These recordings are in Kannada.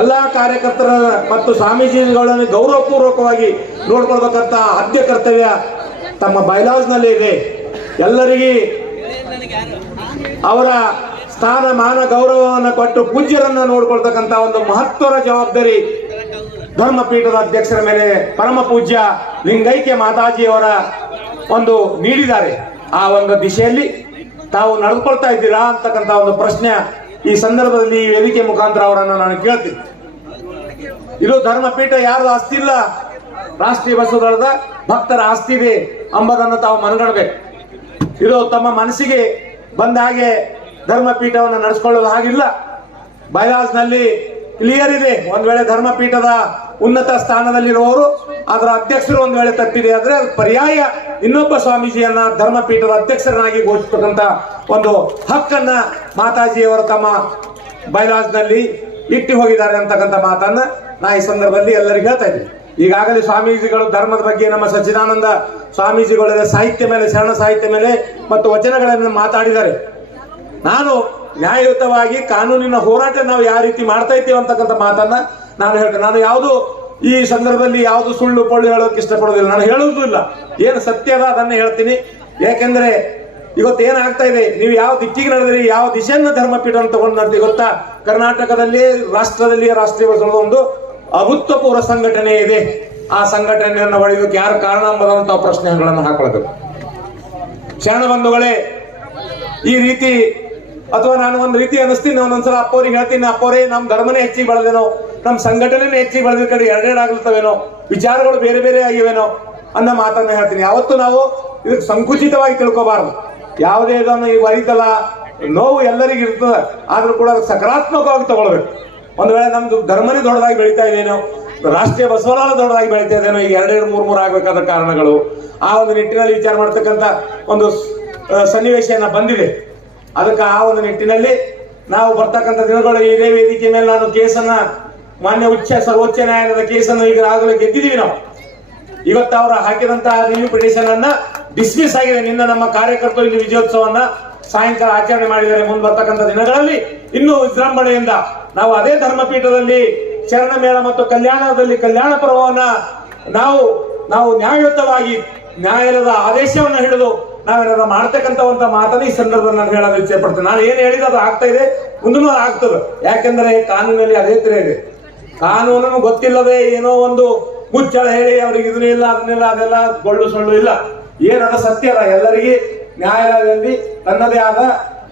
ಎಲ್ಲ ಕಾರ್ಯಕರ್ತರ ಮತ್ತು ಸ್ವಾಮೀಜಿಗಳನ್ನು ಗೌರವಪೂರ್ವಕವಾಗಿ ನೋಡ್ಕೊಳ್ಬೇಕಂತ ಆದ್ಯ ಕರ್ತವ್ಯ ತಮ್ಮ ಬೈಲಾಸ್ನಲ್ಲಿ ಇದೆ. ಎಲ್ಲರಿಗೆ ಅವರ ಸ್ಥಾನ ಮಾನ ಗೌರವವನ್ನು ಕೊಟ್ಟು ಪೂಜ್ಯರನ್ನ ನೋಡ್ಕೊಳ್ತಕ್ಕಂಥ ಒಂದು ಮಹತ್ವದ ಜವಾಬ್ದಾರಿ ಧರ್ಮಪೀಠದ ಅಧ್ಯಕ್ಷರ ಮೇಲೆ ಪರಮ ಪೂಜ್ಯ ಲಿಂಗೈಕ್ಯ ಮಾತಾಜಿಯವರ ಒಂದು ನೀಡಿದ್ದಾರೆ. ಆ ಒಂದು ದಿಶೆಯಲ್ಲಿ ತಾವು ನಡೆದುಕೊಳ್ತಾ ಇದ್ದೀರಾ ಅಂತಕ್ಕಂಥ ಒಂದು ಪ್ರಶ್ನೆ ಈ ಸಂದರ್ಭದಲ್ಲಿ ಈ ವೇದಿಕೆ ಮುಖಾಂತರ ಅವರನ್ನು ನಾನು ಕೇಳ್ತೀನಿ. ಇದು ಧರ್ಮಪೀಠ ಯಾರು ಆಸ್ತಿ ಇಲ್ಲ, ರಾಷ್ಟ್ರೀಯ ಬಸವದಳದ ಭಕ್ತರ ಆಸ್ತಿ ಇದೆ ಎಂಬುದನ್ನು ತಾವು ಮನಗಣಬೇಕು. ಇದು ತಮ್ಮ ಮನಸ್ಸಿಗೆ ಬಂದ ಹಾಗೆ ಧರ್ಮಪೀಠವನ್ನು ನಡೆಸಿಕೊಳ್ಳಲು ಹಾಗಿಲ್ಲ. ಬೈಲಾಸ್ನಲ್ಲಿ ಕ್ಲಿಯರ್ ಇದೆ. ಒಂದ್ ವೇಳೆ ಧರ್ಮಪೀಠದ ಉನ್ನತ ಸ್ಥಾನದಲ್ಲಿರುವವರು ಅದರ ಅಧ್ಯಕ್ಷರು ಒಂದ್ ವೇಳೆ ತಪ್ಪಿದೆ ಆದ್ರೆ ಪರ್ಯಾಯ ಇನ್ನೊಬ್ಬ ಸ್ವಾಮೀಜಿಯನ್ನ ಧರ್ಮಪೀಠದ ಅಧ್ಯಕ್ಷರನ್ನಾಗಿ ಘೋಷಿಸತಕ್ಕಂತ ಒಂದು ಹಕ್ಕನ್ನ ಮಾತಾಜಿಯವರು ತಮ್ಮ ಬೈಲಾಸ್ನಲ್ಲಿ ಇಟ್ಟು ಹೋಗಿದ್ದಾರೆ ಅಂತಕ್ಕಂಥ ಮಾತನ್ನ ನಾ ಈ ಸಂದರ್ಭದಲ್ಲಿ ಎಲ್ಲರಿಗೂ ಹೇಳ್ತಾ ಇದ್ದೀನಿ. ಈಗಾಗಲೇ ಸ್ವಾಮೀಜಿಗಳು ಧರ್ಮದ ಬಗ್ಗೆ ನಮ್ಮ ಸಚ್ಚಿದಾನಂದ ಸ್ವಾಮೀಜಿಗಳ ಸಾಹಿತ್ಯ ಮೇಲೆ, ಶರಣ ಸಾಹಿತ್ಯ ಮೇಲೆ ಮತ್ತು ವಚನಗಳನ್ನು ಮಾತಾಡಿದ್ದಾರೆ. ನಾನು ನ್ಯಾಯಯುತವಾಗಿ ಕಾನೂನಿನ ಹೋರಾಟ ನಾವು ಯಾವ ರೀತಿ ಮಾಡ್ತಾ ಇದ್ದೇವೆ ಅಂತಕ್ಕಂಥ ಮಾತನ್ನ ನಾನು ಹೇಳ್ತೇನೆ. ನಾನು ಯಾವುದು ಈ ಸಂದರ್ಭದಲ್ಲಿ ಯಾವುದು ಸುಳ್ಳು ಪೊಳ್ಳು ಹೇಳೋಕೆ ಇಷ್ಟಪಡೋದಿಲ್ಲ. ನಾನು ಹೇಳುವುದೂ ಇಲ್ಲ, ಏನು ಸತ್ಯದ ಅದನ್ನೇ ಹೇಳ್ತೀನಿ. ಯಾಕೆಂದ್ರೆ ಇವತ್ತು ಏನಾಗ್ತಾ ಇದೆ, ನೀವು ಯಾವ ದಿಕ್ಕಿಗೆ ನಡೆದ್ರಿ, ಯಾವ ದಿಶೆಯನ್ನ ಧರ್ಮಪೀಠ ತಗೊಂಡು ನಡೆದಿ ಗೊತ್ತಾ? ಕರ್ನಾಟಕದಲ್ಲಿ ರಾಷ್ಟ್ರದಲ್ಲಿ ರಾಷ್ಟ್ರೀಯ ಬಸವದ ಒಂದು ಅಭೂತಪೂರ್ವ ಸಂಘಟನೆ ಇದೆ. ಆ ಸಂಘಟನೆಯನ್ನು ಹೊಡೆಯೋಕೆ ಯಾರು ಕಾರಣ ಎಂಬುದಂತ ಪ್ರಶ್ನೆಗಳನ್ನು ಹಾಕೊಳ್ಬೇಕು. ಶರಣ ಬಂಧುಗಳೇ, ಈ ರೀತಿ ಅಥವಾ ನಾನು ಒಂದು ರೀತಿ ಅನಿಸ್ತೀನಿ, ಒಂದೊಂದ್ಸಲ ಅಪ್ಪವ್ರಿಗೆ ಹೇಳ್ತೀನಿ, ಅಪ್ಪವರೇ ನಮ್ ಧರ್ಮನೇ ಹೆಚ್ಚಿಗೆ ಬೆಳೆದೇನೋ, ನಮ್ ಸಂಘಟನೆನೇ ಹೆಚ್ಚಿಗೆ ಬೆಳೆದ ಕಡೆ ಎರಡೆರಡಾಗ್ಲತ್ತವೇನೋ, ವಿಚಾರಗಳು ಬೇರೆ ಬೇರೆ ಆಗಿವೇನೋ ಅನ್ನೋ ಮಾತನ್ನ ಹೇಳ್ತೀನಿ. ಯಾವತ್ತು ನಾವು ಇದಕ್ಕೆ ಸಂಕುಚಿತವಾಗಿ ತಿಳ್ಕೋಬಾರ್ದು. ಯಾವುದೇ ಇದನ್ನು ಈಗ ಐತಲ್ಲ, ನೋವು ಎಲ್ಲರಿಗೂ ಇರ್ತದೆ, ಆದ್ರೂ ಕೂಡ ಅದಕ್ಕೆ ಸಕಾರಾತ್ಮಕವಾಗಿ ತಗೊಳ್ಬೇಕು. ಒಂದು ವೇಳೆ ನಮ್ದು ಧರ್ಮನೇ ದೊಡ್ಡದಾಗಿ ಬೆಳೀತಾ ಇದೇನೋ, ರಾಷ್ಟ್ರೀಯ ಬಸವನಾಳ ದೊಡ್ಡದಾಗಿ ಬೆಳೀತಾ ಇದೇನೋ, ಈಗ ಎರಡೆರಡು ಮೂರು ಆಗ್ಬೇಕಾದ ಕಾರಣಗಳು ಆ ಒಂದು ನಿಟ್ಟಿನಲ್ಲಿ ವಿಚಾರ ಮಾಡ್ತಕ್ಕಂಥ ಒಂದು ಸನ್ನಿವೇಶನ ಬಂದಿದೆ. ಅದಕ್ಕೆ ಆ ಒಂದು ನಿಟ್ಟಿನಲ್ಲಿ ನಾವು ಬರ್ತಕ್ಕಂಥ ದಿನಗಳು ಇದೇ ವೇದಿಕೆ ಮೇಲೆ ನಾನು ಕೇಸನ್ನ ಮಾನ್ಯ ಸರ್ವೋಚ್ಚ ನ್ಯಾಯಾಲಯದ ಕೇಸನ್ನು ಈಗಾಗಲೇ ಗೆದ್ದಿದ್ದೀವಿ ನಾವು. ಇವತ್ತು ಅವರು ಹಾಕಿದಂತ ರಿವ್ಯೂ ಪಿಟಿಷನ್ ಅನ್ನ ಡಿಸ್ಮಿಸ್ ಆಗಿದೆ. ನಿನ್ನ ನಮ್ಮ ಕಾರ್ಯಕರ್ತರು ಇಲ್ಲಿ ವಿಜಯೋತ್ಸವನ್ನ ಸಾಯಂಕಾಲ ಆಚರಣೆ ಮಾಡಿದ್ದಾರೆ. ಮುಂದೆ ಬರ್ತಕ್ಕಂಥ ದಿನಗಳಲ್ಲಿ ಇನ್ನೂ ವಿಜೃಂಭಣೆಯಿಂದ ನಾವು ಅದೇ ಧರ್ಮಪೀಠದಲ್ಲಿ ಶರಣ ಮೇಳ ಮತ್ತು ಕಲ್ಯಾಣದಲ್ಲಿ ಕಲ್ಯಾಣ ಪರ್ವವನ್ನ ನಾವು ನ್ಯಾಯಯುತವಾಗಿ ನ್ಯಾಯಾಲಯದ ಆದೇಶವನ್ನ ಹಿಡಿದು ನಾವೇನಾದ್ರು ಮಾಡ್ತಕ್ಕಂಥ ಒಂದು ಮಾತನ್ನ ಈ ಸಂದರ್ಭದಲ್ಲಿ ನಾನು ಹೇಳೋದು ಇಚ್ಛೆ ಪಡ್ತೇನೆ. ನಾನು ಏನ್ ಹೇಳಿದ ಅದು ಆಗ್ತಾ ಇದೆ, ಮುಂದೂ ಆಗ್ತದೆ. ಯಾಕೆಂದ್ರೆ ಕಾನೂನಲ್ಲಿ ಅದೇ ತರ ಇದೆ. ಕಾನೂನನ್ನು ಗೊತ್ತಿಲ್ಲದೆ ಏನೋ ಒಂದು ಮುಚ್ಚಳ ಹೇಳಿ ಅವ್ರಿಗೆ ಇದನ್ನ ಇಲ್ಲ ಅದನ್ನಿಲ್ಲ ಅದೆಲ್ಲ ಗೊಳ್ಳು ಸೊಳ್ಳು ಇಲ್ಲ. ಏನದ ಸತ್ಯ ಅದ, ಎಲ್ಲರಿಗೆ ನ್ಯಾಯಾಲಯದಲ್ಲಿ ತನ್ನದೇ ಆದ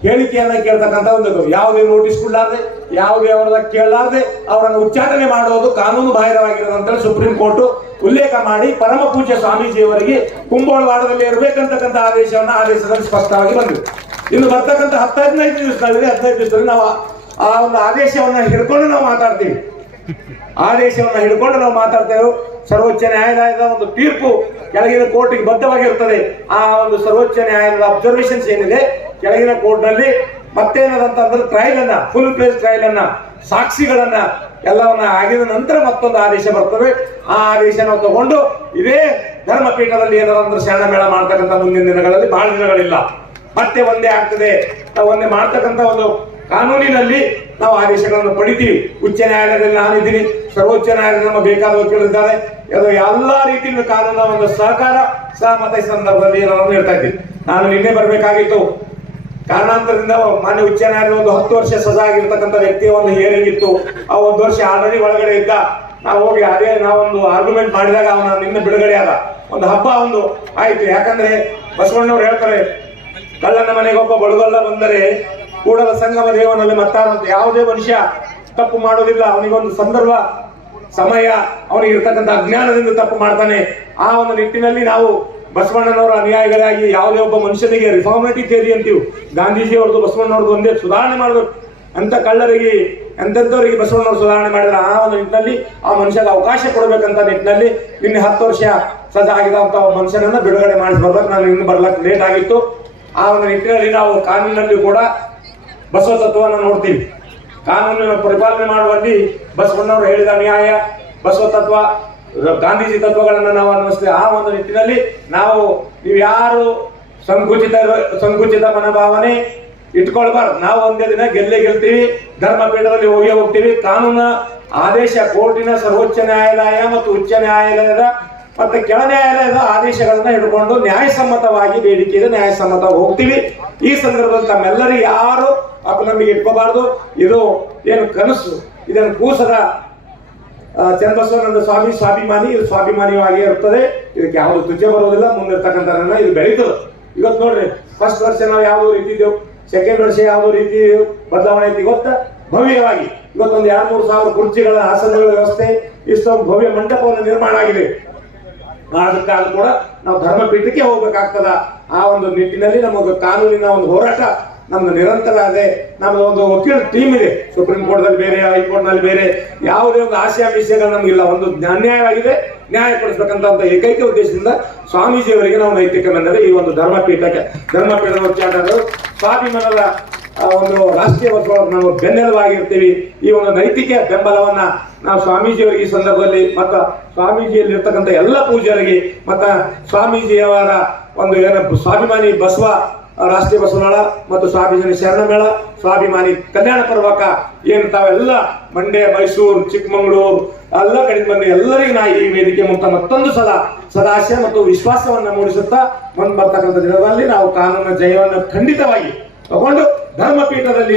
ಹೇಳಿಕೆಯನ್ನ ಕೇಳ್ತಕ್ಕಂಥ ಒಂದು ಯಾವುದೇ ನೋಟಿಸ್ ಕೊಡಲಾರ್ದೆ, ಯಾವುದೇ ಅವರ ಕೇಳಲಾರ್ದೆ ಅವರನ್ನು ಉಚ್ಚಾಟನೆ ಮಾಡುವುದು ಕಾನೂನು ಬಾಹಿರವಾಗಿರೋದು ಅಂತೇಳಿ ಸುಪ್ರೀಂ ಕೋರ್ಟ್ ಉಲ್ಲೇಖ ಮಾಡಿ ಪರಮ ಪೂಜ್ಯ ಸ್ವಾಮೀಜಿಯವರಿಗೆ ಕುಂಬೋಳವಾಡದಲ್ಲಿ ಇರಬೇಕಂತಕ್ಕಂಥ ಆದೇಶದಲ್ಲಿ ಸ್ಪಷ್ಟವಾಗಿ ಬಂದಿದೆ. ಇನ್ನು ಬರ್ತಕ್ಕಂಥ 15 ದಿವಸದಲ್ಲಿ 15 ದಿವಸದಲ್ಲಿ ನಾವು ಆ ಒಂದು ಆದೇಶವನ್ನ ಹಿಡ್ಕೊಂಡು ನಾವು ಮಾತಾಡ್ತೀವಿ. ಆದೇಶವನ್ನ ಹಿಡ್ಕೊಂಡು ನಾವು ಮಾತಾಡ್ತೇವೆ. ಸರ್ವೋಚ್ಚ ನ್ಯಾಯಾಲಯದ ಒಂದು ತೀರ್ಪು ಕೆಳಗಿನ ಕೋರ್ಟ್ಗೆ ಬದ್ಧವಾಗಿರ್ತದೆ. ಆ ಒಂದು ಸರ್ವೋಚ್ಚ ನ್ಯಾಯಾಲಯದ ಅಬ್ಸರ್ವೇಷನ್ಸ್ ಏನಿದೆ ಕೆಳಗಿನ ಕೋರ್ಟ್ ನಲ್ಲಿ ಮತ್ತೇನದಂತಂದ್ರೆ ಟ್ರಯಲ್ ಅನ್ನ, ಫುಲ್ ಪ್ಲೇಸ್ ಟ್ರಯಲ್ ಅನ್ನ, ಸಾಕ್ಷಿಗಳನ್ನ ಎಲ್ಲವನ್ನ ಆಗಿದ ನಂತರ ಮತ್ತೊಂದು ಆದೇಶ ಬರ್ತದೆ. ಆ ಆದೇಶ ನಾವು ತಗೊಂಡು ಇದೇ ಧರ್ಮಪೀಠದಲ್ಲಿ ಏನಾದ್ರೆ ಶರಣ ಮೇಳ ಮಾಡ್ತಕ್ಕಂಥ ಮುಂದಿನ ದಿನಗಳಲ್ಲಿ ಬಹಳ ದಿನಗಳಿಲ್ಲ, ಮತ್ತೆ ಒಂದೇ ಆಗ್ತದೆ. ನಾವು ಒಂದೇ ಮಾಡ್ತಕ್ಕಂಥ ಒಂದು ಕಾನೂನಿನಲ್ಲಿ ನಾವು ಆದೇಶಗಳನ್ನು ಪಡಿತೀವಿ. ಉಚ್ಚ ನ್ಯಾಯಾಲಯದಲ್ಲಿ ನಾನಿದ್ದೀನಿ, ಸರ್ವೋಚ್ಚ ನ್ಯಾಯಾಲಯ ನಮ್ಮ ಬೇಕಾದ ವಕೀಲರಿದ್ದಾರೆ. ಅದು ಎಲ್ಲಾ ರೀತಿಯಿಂದ ಕಾನೂನಿನ ಒಂದು ಸಹಕಾರ ಸಹಮತ ಈ ಸಂದರ್ಭದಲ್ಲಿ ನಾನು ಹೇಳ್ತಾ ಇದ್ದೀನಿ. ನಾನು ನಿನ್ನೆ ಬರಬೇಕಾಗಿತ್ತು, ಕಾರಣಾಂತರದಿಂದ ಮಾನ್ಯ ಉಚ್ಚ ನ್ಯಾಯಾಲಯ ಒಂದು 10 ವರ್ಷ ಸಜಾ ಆಗಿರ್ತಕ್ಕಂಥ ವ್ಯಕ್ತಿಯ ಒಂದು ಹಿಯರಿಂಗ್ ಇತ್ತು. ಆ 1 ವರ್ಷ ಆಲ್ರೆಡಿ ಒಳಗಡೆ ಇದ್ದ. ನಾವು ಹೋಗಿ ಅದೇ ನಾವೊಂದು ಆರ್ಗ್ಯುಮೆಂಟ್ ಮಾಡಿದಾಗ ಅವನ ನಿನ್ನ ಬಿಡುಗಡೆ ಆದ. ಒಂದು ಹಬ್ಬ ಒಂದು ಆಯ್ತು. ಯಾಕಂದ್ರೆ ಬಸವಣ್ಣವ್ರು ಹೇಳ್ತಾರೆ, ಕಳ್ಳನ ಮನೆಗೊಬ್ಬ ಬಡಗಲ್ಲ ಬಂದರೆ ಕೂಡಲ ಸಂಗಮ ದೇವನಲ್ಲಿ ಮತ್ತಾರಂತ. ಯಾವುದೇ ಮನುಷ್ಯ ತಪ್ಪು ಮಾಡೋದಿಲ್ಲ, ಅವನಿಗೊಂದು ಸಂದರ್ಭ ಸಮಯ, ಅವನಿಗೆ ಇರ್ತಕ್ಕಂಥ ಅಜ್ಞಾನದಿಂದ ತಪ್ಪು ಮಾಡ್ತಾನೆ. ಆ ಒಂದು ನಿಟ್ಟಿನಲ್ಲಿ ನಾವು ಬಸವಣ್ಣನವರ ಅನುಯಾಯಿಗಳಾಗಿ ಯಾವುದೇ ಒಬ್ಬ ಮನುಷ್ಯನಿಗೆ ರಿಫಾರ್ಮೇಟಿವ್ ಥಿಯರಿ ಅಂತೀವಿ, ಗಾಂಧೀಜಿ ಅವ್ರದ್ದು ಬಸವಣ್ಣವ್ರದ್ದು ಒಂದೇ ಸುಧಾರಣೆ ಮಾಡಬೇಕು ಅಂತ ಕಳ್ಳರಿಗೆ ಎಂತೆಂಥವರಿಗೆ ಬಸವಣ್ಣವ್ರು ಸುಧಾರಣೆ ಮಾಡಿದ್ರೆ ಆ ಒಂದು ನಿಟ್ಟಿನಲ್ಲಿ ಆ ಮನುಷ್ಯಗೆ ಅವಕಾಶ ಕೊಡಬೇಕಂತ ನಿಟ್ಟಿನಲ್ಲಿ ನಿನ್ನೆ 10 ವರ್ಷ ಸಜಾ ಆಗಿದಂತ ಮನುಷ್ಯನನ್ನ ಬಿಡುಗಡೆ ಮಾಡಿಸಿ ಬರ್ಬೇಕು. ನಾನು ಇನ್ನು ಬರ್ಲಕ್ಕೆ ಲೇಟ್ ಆಗಿತ್ತು. ಆ ಒಂದು ನಿಟ್ಟಿನಲ್ಲಿ ನಾವು ಕಾನೂನಿನಲ್ಲಿ ಕೂಡ ಬಸವ ತತ್ವವನ್ನು ನೋಡ್ತೀವಿ. ಕಾನೂನಿನ ಪರಿಪಾಲನೆ ಮಾಡುವಲ್ಲಿ ಬಸವಣ್ಣವರು ಹೇಳಿದ ನ್ಯಾಯ, ಬಸವ ತತ್ವ, ಗಾಂಧೀಜಿ ತತ್ವಗಳನ್ನು ನಾವು ಅನ್ವಯಿಸ್ತೇವೆ. ಆ ಒಂದು ನಿಟ್ಟಿನಲ್ಲಿ ನೀವು ಯಾರು ಸಂಕುಚಿತ ಮನೋಭಾವನೆ ಇಟ್ಕೊಳ್ಬಾರ್ದು. ನಾವು ಒಂದೇ ದಿನ ಗೆಲ್ತೀವಿ, ಧರ್ಮಪೀಠದಲ್ಲಿ ಹೋಗ್ತೀವಿ. ಕಾನೂನು ಆದೇಶ, ಕೋರ್ಟಿನ ಸರ್ವೋಚ್ಚ ನ್ಯಾಯಾಲಯ ಮತ್ತು ಉಚ್ಚ ನ್ಯಾಯಾಲಯದ ಮತ್ತೆ ಕೆಳ ನ್ಯಾಯಾಲಯದ ಆದೇಶಗಳನ್ನ ಹಿಡ್ಕೊಂಡು ನ್ಯಾಯಸಮ್ಮತವಾಗಿ ಬೇಡಿಕೆ ಇದೆ, ನ್ಯಾಯಸಮ್ಮತ ಹೋಗ್ತೀವಿ. ಈ ಸಂದರ್ಭದಲ್ಲಿ ತಮ್ಮೆಲ್ಲರಿಗೂ ಯಾರು ಅಪನಂಬಿಕೆ ಇಟ್ಕೋಬಾರ್ದು. ಇದು ಏನು ಕನಸು, ಇದೇನು ಕೂಸದ ಚನ್ನಬಸವನಂದ ಸ್ವಾಮಿ ಸ್ವಾಭಿಮಾನಿ, ಇದು ಸ್ವಾಭಿಮಾನಿಯಾಗಿ ಇರ್ತದೆ. ಇದಕ್ಕೆ ಯಾವುದು ತುಚ್ಛ ಬರೋದಿಲ್ಲ. ಮುಂದಿರ್ತಕ್ಕಂಥ ಇದು ಬೆಳೀತದೆ. ಇವತ್ತು ನೋಡ್ರಿ, ಫಸ್ಟ್ ವರ್ಷ ನಾವು ಯಾವ್ದು ರೀತಿ ಇದ್ದೇವೆ, ಸೆಕೆಂಡ್ ವರ್ಷ ಯಾವ್ದು ರೀತಿ ಬದಲಾವಣೆ ಐತಿ ಗೊತ್ತಾ? ಭವ್ಯವಾಗಿ ಇವತ್ತೊಂದು 2-3 ಸಾವಿರ ಕುರ್ಚಿಗಳ ಆಸನಗಳ ವ್ಯವಸ್ಥೆ, ಇಷ್ಟೊಂದು ಭವ್ಯ ಮಂಟಪವನ್ನು ನಿರ್ಮಾಣ ಆಗಿದೆ. ಅದಕ್ಕಾದ್ರೂ ಕೂಡ ನಾವು ಧರ್ಮಪೀಠಕ್ಕೆ ಹೋಗ್ಬೇಕಾಗ್ತದ. ಆ ಒಂದು ನಿಟ್ಟಿನಲ್ಲಿ ನಮಗೆ ಕಾನೂನಿನ ಒಂದು ಹೋರಾಟ ನಮ್ದು ನಿರಂತರ ಅದೇ. ನಮ್ದು ಒಂದು ವಕೀಲ ಟೀಮ್ ಇದೆ, ಸುಪ್ರೀಂ ಕೋರ್ಟ್ ದಲ್ಲಿ ಬೇರೆ, ಹೈಕೋರ್ಟ್ ನಲ್ಲಿ ಬೇರೆ, ಯಾವುದೇ ಒಂದು ಆಶಯಾಮಿಷಗಳು ನಮ್ಗಿಲ್ಲ. ಒಂದು ಅನ್ಯಾಯವಾಗಿದೆ, ನ್ಯಾಯ ಕೊಡಿಸಬೇಕಂತ ಏಕೈಕ ಉದ್ದೇಶದಿಂದ ಸ್ವಾಮೀಜಿಯವರಿಗೆ ನಾವು ನೈತಿಕ ಬಂದರೆ ಈ ಒಂದು ಧರ್ಮಪೀಠದ ಉಚ್ಚಾಟಗಳು ಸ್ವಾಭಿಮಾನದ ಒಂದು ರಾಷ್ಟ್ರೀಯ ವಸ್ತುಗಳನ್ನು ನಾವು ಬೆನ್ನೆಲುವಾಗಿರ್ತೀವಿ. ಈ ಒಂದು ನೈತಿಕ ಬೆಂಬಲವನ್ನ ನಾವು ಸ್ವಾಮೀಜಿಯವರಿಗೆ ಈ ಸಂದರ್ಭದಲ್ಲಿ ಮತ್ತು ಸ್ವಾಮೀಜಿಯಲ್ಲಿ ಇರ್ತಕ್ಕಂಥ ಎಲ್ಲ ಪೂಜ್ಯರಿಗೆ ಮತ್ತು ಸ್ವಾಮೀಜಿಯವರ ಒಂದು ಸ್ವಾಭಿಮಾನಿ ಬಸವ ರಾಷ್ಟ್ರೀಯ ಬಸವನಾಳ ಮತ್ತು ಸ್ವಾಭಿಮಾನಿ ಶರಣಮೇಳ, ಸ್ವಾಭಿಮಾನಿ ಕಲ್ಯಾಣ ಪರ್ವಕ ಏನು ತಾವೆಲ್ಲ ಮಂಡ್ಯ, ಮೈಸೂರು, ಚಿಕ್ಕಮಗಳೂರು ಎಲ್ಲ ಕಡೆ ಬಂದು ಎಲ್ಲರಿಗೂ ನಾ ಈ ವೇದಿಕೆ ಮುಂತ ಮತ್ತೊಂದು ಸಲ ಸದಾಶಯ ಮತ್ತು ವಿಶ್ವಾಸವನ್ನ ಮೂಡಿಸುತ್ತಾ ಮುಂದೆ ಬರ್ತಕ್ಕಂಥ ದಿನದಲ್ಲಿ ನಾವು ಕಾನೂನಿನ ಜಯವನ್ನು ಖಂಡಿತವಾಗಿ ತಗೊಂಡು ಧರ್ಮಪೀಠದಲ್ಲಿ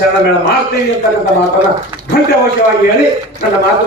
ಶರಣ ಮೇಳ ಮಾಡ್ತೇವೆ ಅಂತಕ್ಕಂಥ ಮಾತನ್ನ ಘಂಟಾಘೋಷವಾಗಿ ಹೇಳಿ ನನ್ನ ಮಾತು